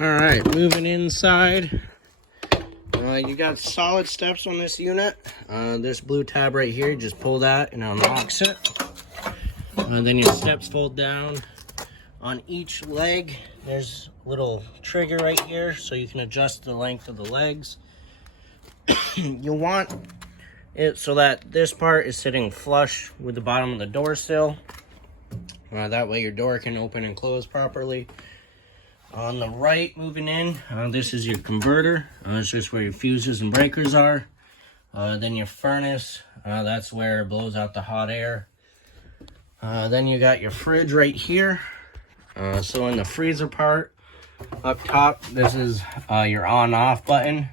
Alright, moving inside. You got solid steps on this unit. This blue tab right here, just pull that and unlocks it. Then your steps fold down. On each leg, there's a little trigger right here, so you can adjust the length of the legs. You'll want it so that this part is sitting flush with the bottom of the door sill. That way your door can open and close properly. On the right, moving in, this is your converter. It's just where your fuses and breakers are. Then your furnace, that's where it blows out the hot air. Then you got your fridge right here. So in the freezer part, up top, this is your on-off button.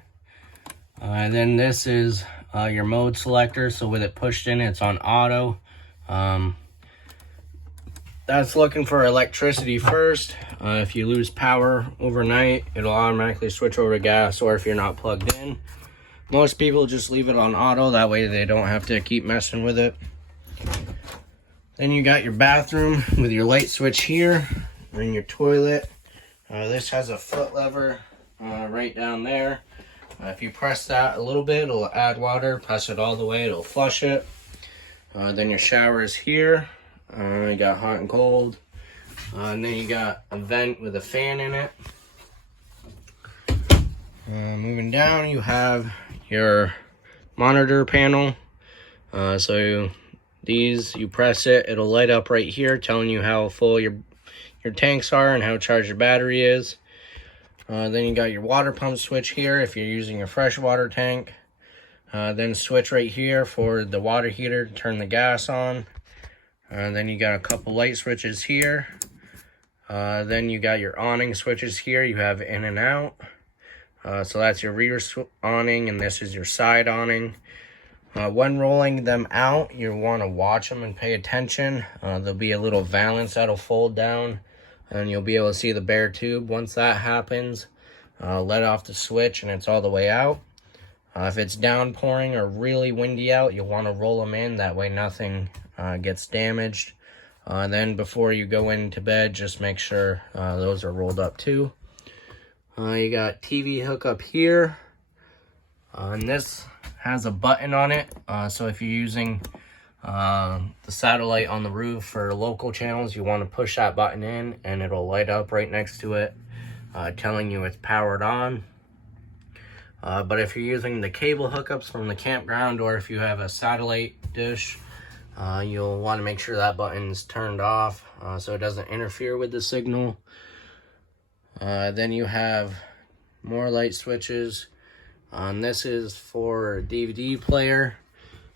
Then this is your mode selector. So with it pushed in, it's on auto. That's looking for electricity first. If you lose power overnight, it'll automatically switch over to gas, or if you're not plugged in. Most people just leave it on auto, that way they don't have to keep messing with it. Then you got your bathroom with your light switch here, and your toilet. This has a foot lever right down there. If you press that a little bit, it'll add water. Press it all the way, it'll flush it. Then your shower is here. You got hot and cold. And then you got a vent with a fan in it. Moving down, you have your monitor panel. So these, you press it, it'll light up right here, telling you how full your tanks are and how charged your battery is. Then you got your water pump switch here if you're using a freshwater tank. Then switch right here for the water heater to turn the gas on. Then you got a couple light switches here. Then you got your awning switches here. You have in and out. So that's your rear awning, and this is your side awning. When rolling them out, you want to watch them and pay attention. There'll be a little valance that'll fold down, and you'll be able to see the bare tube. Once that happens, let off the switch and it's all the way out. If it's downpouring or really windy out, you'll want to roll them in. That way nothing gets damaged. Then before you go into bed, just make sure those are rolled up too. You got TV hookup here. And this has a button on it. So if you're using the satellite on the roof for local channels, you want to push that button in and it'll light up right next to it, telling you it's powered on. But if you're using the cable hookups from the campground, or if you have a satellite dish, you'll want to make sure that button's turned off so it doesn't interfere with the signal. Then you have more light switches. This is for a DVD player.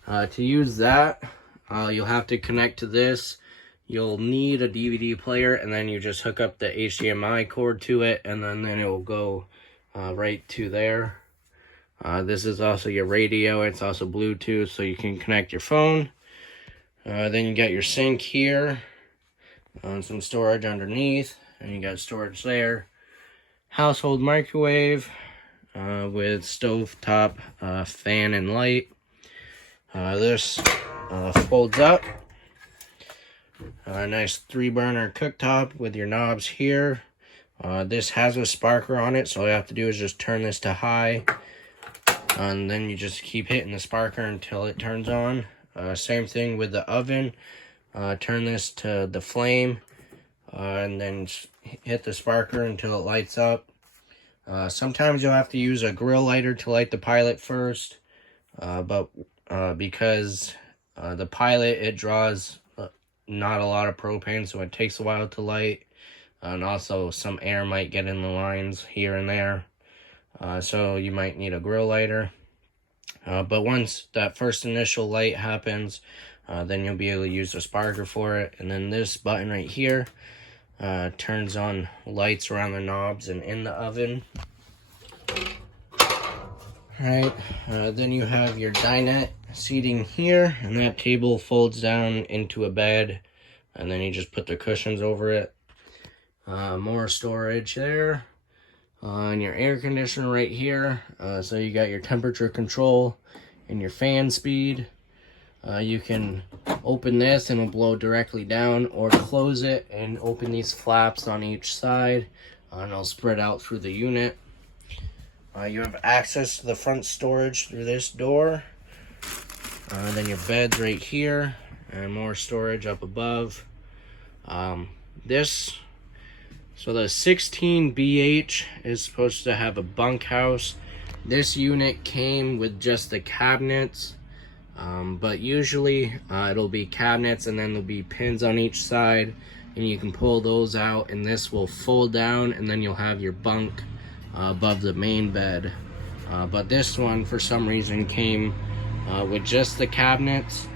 To use that, you'll have to connect to this. You'll need a DVD player, and then you just hook up the HDMI cord to it, and then it will go right to there. This is also your radio. It's also Bluetooth, so you can connect your phone. Then you got your sink here, some storage underneath, and you got storage there. Household microwave with stovetop fan and light. This folds up. A nice 3-burner cooktop with your knobs here. This has a sparker on it, so all you have to do is just turn this to high. And then you just keep hitting the sparker until it turns on. Same thing with the oven. Turn this to the flame and then hit the sparker until it lights up. Sometimes you'll have to use a grill lighter to light the Pilot first, but because the Pilot, it draws not a lot of propane, so it takes a while to light, and also some air might get in the lines here and there. So you might need a grill lighter. But once that first initial light happens, then you'll be able to use the sparker for it. And then this button right here turns on lights around the knobs and in the oven. Alright, then you have your dinette seating here, and that table folds down into a bed, and then you just put the cushions over it. More storage there. And your air conditioner right here. So you got your temperature control and your fan speed. You can open this and it'll blow directly down, or close it and open these flaps on each side. and it'll spread out through the unit. You have access to the front storage through this door. Then your bed's right here, and more storage up above. So the 16BH is supposed to have a bunkhouse. This unit came with just the cabinets, but usually it'll be cabinets and then there'll be pins on each side, and you can pull those out, and this will fold down, and then you'll have your bunk above the main bed. But this one for some reason came with just the cabinets.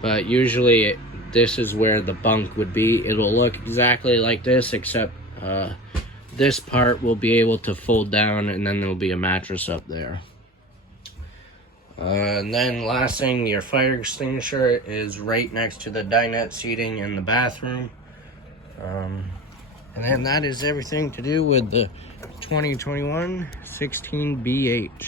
But usually this is where the bunk would be. It'll look exactly like this, except this part will be able to fold down, and then there'll be a mattress up there. And then last thing, your fire extinguisher is right next to the dinette seating in the bathroom. And then that is everything to do with the 2021 16BH.